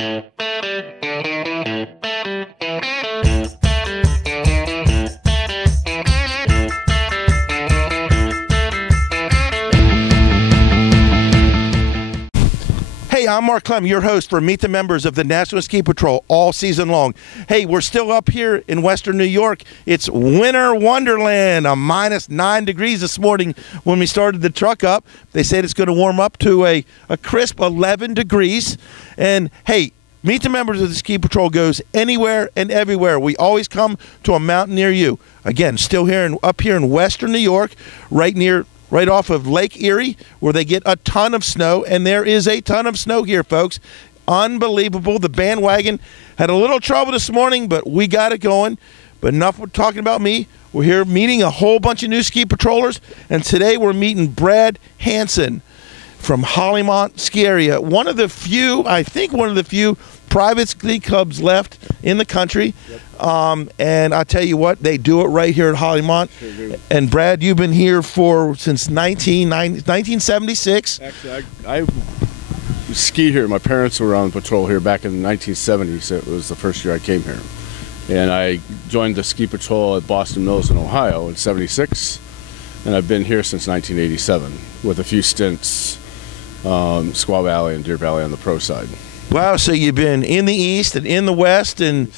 Hey, I'm Mark Clem, your host for Meet the Members of the National Ski Patrol all season long. Hey, we're still up here in Western New York. It's winter wonderland, a -9 degrees this morning when we started the truck up. They said it's going to warm up to a crisp 11 degrees. And hey, Meet the Members of the Ski Patrol goes anywhere and everywhere. We always come to a mountain near you. Again, still up here in Western New York, right off of Lake Erie, where they get a ton of snow, and there is a ton of snow here, folks. Unbelievable. The bandwagon had a little trouble this morning, but we got it going. But enough talking about me. We're here meeting a whole bunch of new ski patrollers, and today we're meeting Brad Hansen from Holimont ski area. One of the few private ski clubs left in the country. Yep. And I tell you what, they do it right here at Holimont. Sure. And Brad, you've been here since 1976. Actually, I skied here. My parents were on patrol here back in the 1970s. It was the first year I came here. And I joined the ski patrol at Boston Mills in Ohio in '76. And I've been here since 1987 with a few stints, Squaw Valley and Deer Valley on the pro side. Wow, so you've been in the East and in the West and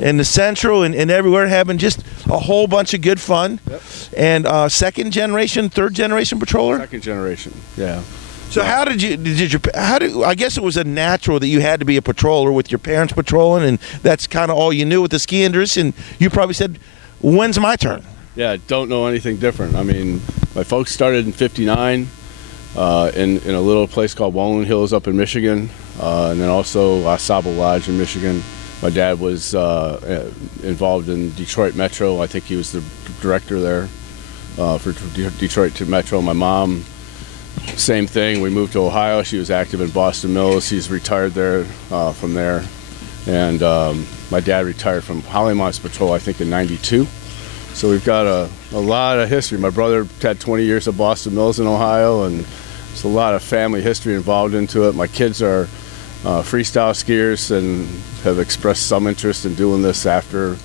in the Central and everywhere, having just a whole bunch of good fun. Yep. And second generation, third generation patroller? Second generation, yeah. So how I guess it was a natural that you had to be a patroller with your parents patrolling, and that's kind of all you knew with the ski industry, and you probably said, when's my turn? Yeah, don't know anything different. I mean, my folks started in '59 in a little place called Walnut Hills up in Michigan, and then also Sable Lodge in Michigan. My dad was involved in Detroit Metro. I think he was the director there for Detroit to Metro. My mom, same thing. We moved to Ohio. She was active in Boston Mills. She's retired there from there. And my dad retired from Holimont's patrol, I think, in '92. So we've got a lot of history. My brother had 20 years at Boston Mills in Ohio, and there's a lot of family history involved into it. My kids are freestyle skiers and have expressed some interest in doing this after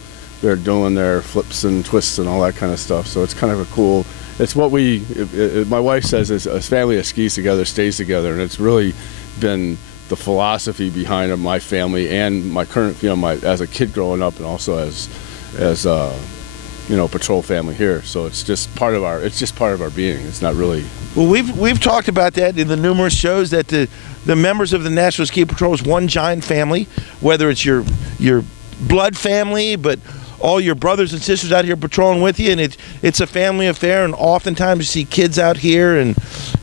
they're doing their flips and twists and all that kind of stuff. So it's kind of a cool, it's what my wife says is a family that skis together stays together, and it's really been the philosophy behind my family and my current, as a kid growing up, and also as patrol family here. So it's just part of our being. It's not really. Well, we've talked about that in the numerous shows, that the members of the National Ski Patrol is one giant family, whether it's your blood family, but all your brothers and sisters out here patrolling with you, and it's a family affair. And oftentimes you see kids out here,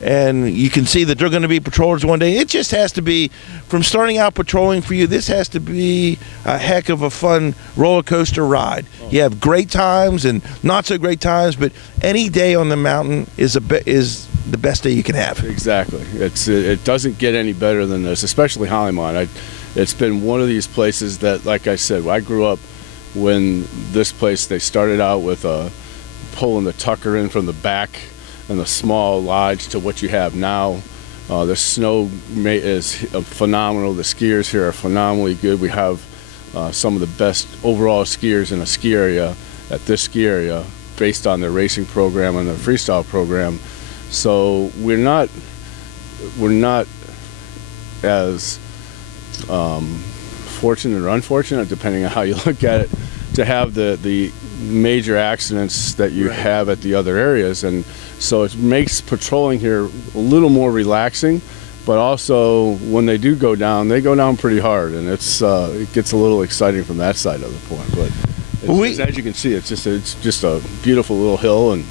and you can see that they're going to be patrollers one day. It just has to be, from starting out patrolling for you, this has to be a heck of a fun roller coaster ride. You have great times and not so great times, but any day on the mountain is the best day you can have. Exactly. It doesn't get any better than this, especially Holimont. It's been one of these places that, like I said, I grew up when this place, they started out with pulling the tucker in from the back and the small lodge to what you have now. The snow is phenomenal. The skiers here are phenomenally good. We have some of the best overall skiers in a ski area at this ski area based on their racing program and their freestyle program. So we're not as fortunate or unfortunate, depending on how you look at it, to have the major accidents that you have at the other areas. And so it makes patrolling here a little more relaxing, but also when they do go down, they go down pretty hard, and it gets a little exciting from that side of the point. But as you can see, it's just a beautiful little hill, and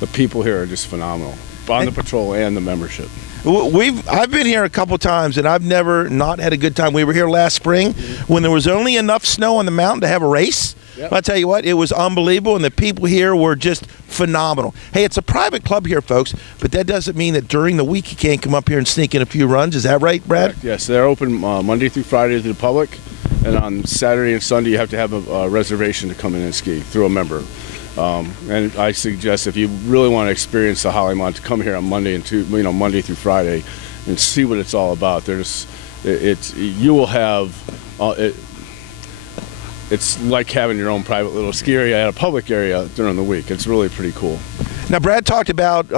the people here are just phenomenal on the patrol and the membership. I've been here a couple times, and I've never not had a good time. We were here last spring when there was only enough snow on the mountain to have a race. Yep. I'll tell you what, it was unbelievable, and the people here were just phenomenal. Hey, it's a private club here, folks, but that doesn't mean that during the week you can't come up here and sneak in a few runs. Is that right, Brad? Correct. Yes, they're open Monday through Friday to the public, and on Saturday and Sunday you have to have a reservation to come in and ski through a member. And I suggest, if you really want to experience the Holimont, to come here on Monday through Friday and see what it's all about. you will have it's like having your own private little ski area at a public area during the week. It's really pretty cool. Now, Brad talked about,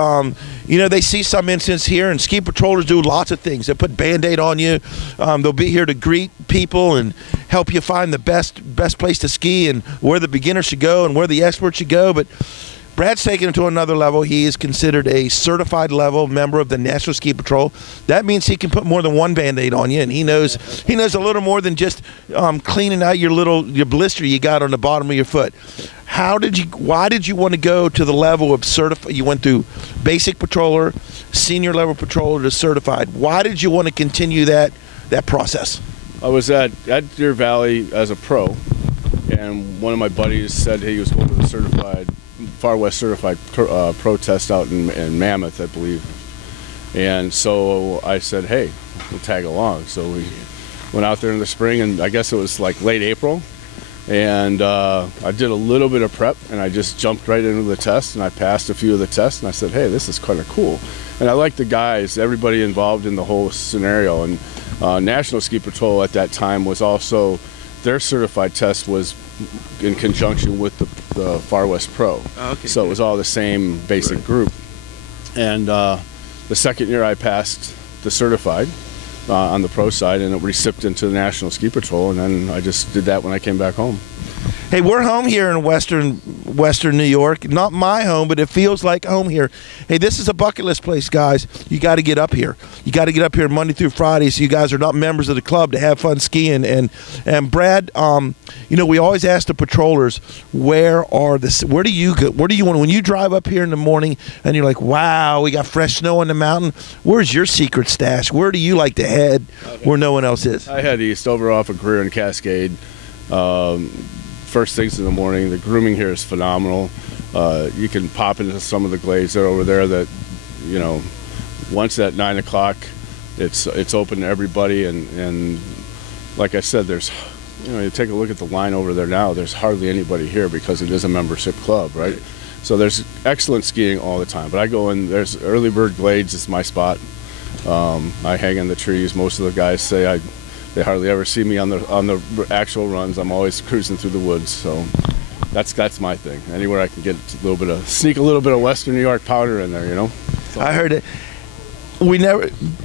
they see some incidents here, and ski patrollers do lots of things. They put Band-Aid on you. They'll be here to greet people and help you find the best place to ski and where the beginner should go and where the expert should go. But Brad's taken it to another level. He is considered a certified level member of the National Ski Patrol. That means he can put more than one Band-Aid on you, and he knows a little more than just cleaning out your blister you got on the bottom of your foot. Why did you want to go to the level of certified? You went through basic patroller, senior level patroller to certified. Why did you want to continue that process? I was at Deer Valley as a pro, and one of my buddies said he was going to the Far West certified pro test out in Mammoth, I believe. And so I said, hey, we'll tag along. So we went out there in the spring, and I guess it was like late April. And I did a little bit of prep, and I just jumped right into the test, and I passed a few of the tests, and I said, hey, this is kind of cool. And I like the guys, everybody involved in the whole scenario. And National Ski Patrol at that time was also, their certified test was in conjunction with the Far West Pro. Oh, okay, so it was all the same basic group. And the second year I passed the certified on the pro side, and it recipped into the National Ski Patrol, and then I just did that when I came back home. Hey, we're home here in Western New York. Not my home, but it feels like home here. Hey, this is a bucket list place, guys. You got to get up here. You got to get up here Monday through Friday, so you guys are not members of the club to have fun skiing. And Brad, we always ask the patrollers, where do you go? Where do you want when you drive up here in the morning and you're like, wow, we got fresh snow on the mountain? Where's your secret stash? Where do you like to head where no one else is? I head east over off of Greer and Cascade. First things in the morning. The grooming here is phenomenal. You can pop into some of the glades that are over there that, once at 9 o'clock, it's open to everybody. And like I said, there's, you take a look at the line over there now, there's hardly anybody here because it is a membership club, right? So there's excellent skiing all the time. But I go in, there's Early Bird Glades is my spot. I hang in the trees. Most of the guys say they hardly ever see me on the actual runs. I'm always cruising through the woods, so that's my thing. Anywhere I can get sneak a little bit of Western New York powder in there, So. I heard it.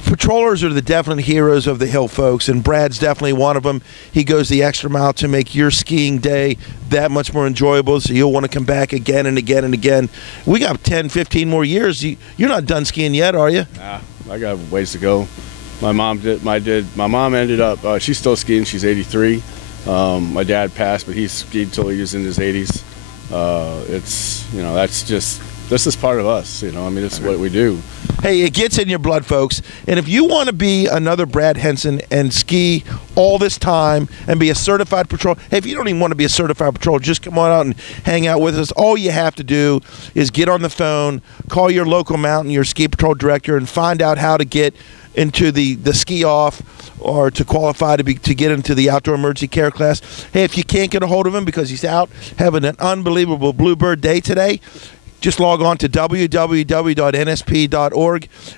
Patrollers are the definite heroes of the hill, folks, and Brad's definitely one of them. He goes the extra mile to make your skiing day that much more enjoyable, so you'll want to come back again and again and again. We got 10, 15 more years. You're not done skiing yet, are you? Nah, I got ways to go. My mom ended up, she's still skiing, she's 83. My dad passed, but he skied till he was in his 80s. This is part of us, it's what we do. Hey, it gets in your blood, folks. And if you want to be another Brad Hansen and ski all this time and be a certified patrol, hey, if you don't even want to be a certified patrol, just come on out and hang out with us. All you have to do is get on the phone, call your local mountain, your ski patrol director, and find out how to get into the ski off or to qualify to get into the outdoor emergency care class. Hey, if you can't get a hold of him because he's out having an unbelievable Bluebird day today, just log on to www.nsp.org,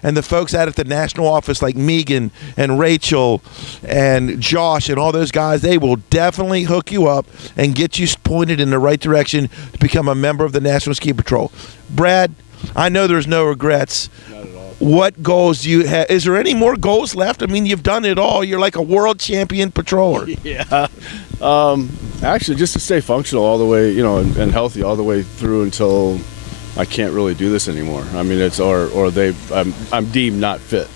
and the folks out at the national office like Megan and Rachel and Josh and all those guys, they will definitely hook you up and get you pointed in the right direction to become a member of the National Ski Patrol. Brad, I know there's no regrets. Not at all. What goals do you have? Is there any more goals left? I mean, you've done it all. You're like a world champion patroller. Yeah. Actually, just to stay functional all the way, and healthy all the way through until I can't really do this anymore. I mean, I'm deemed not fit.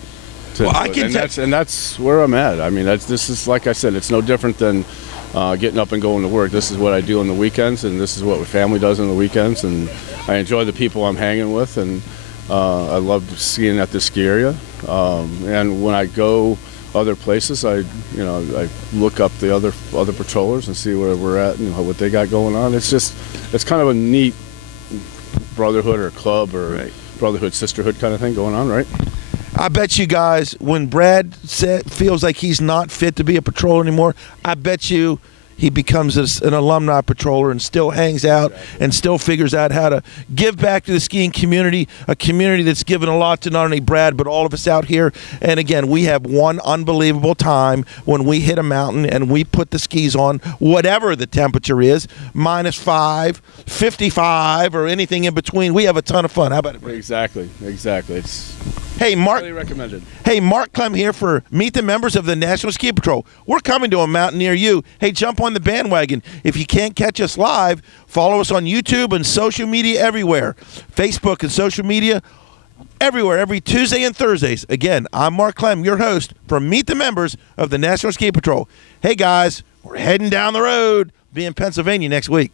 That's where I'm at. I mean, this is, like I said, it's no different than getting up and going to work. This is what I do on the weekends, and this is what my family does on the weekends, and I enjoy the people I'm hanging with, and I love skiing at this ski area. And when I go other places, I look up the other patrollers and see where we're at and what they got going on. It's kind of a neat brotherhood or club or brotherhood, sisterhood kind of thing going on, right? I bet you guys, when Brad feels like he's not fit to be a patroller anymore, I bet you he becomes an alumni patroller and still hangs out and still figures out how to give back to the skiing community, a community that's given a lot to not only Brad but all of us out here. And again, we have one unbelievable time when we hit a mountain and we put the skis on, whatever the temperature is, -5, 55, or anything in between. We have a ton of fun. How about it, Brad? Exactly. It's Hey, Mark. highly recommended. Hey, Mark Clem here for Meet the Members of the National Ski Patrol. We're coming to a mountain near you. Hey, jump on the bandwagon. If you can't catch us live, follow us on YouTube and social media everywhere. Facebook and social media everywhere, every Tuesday and Thursdays. Again, I'm Mark Clem, your host for Meet the Members of the National Ski Patrol. Hey, guys, we're heading down the road. Be in Pennsylvania next week.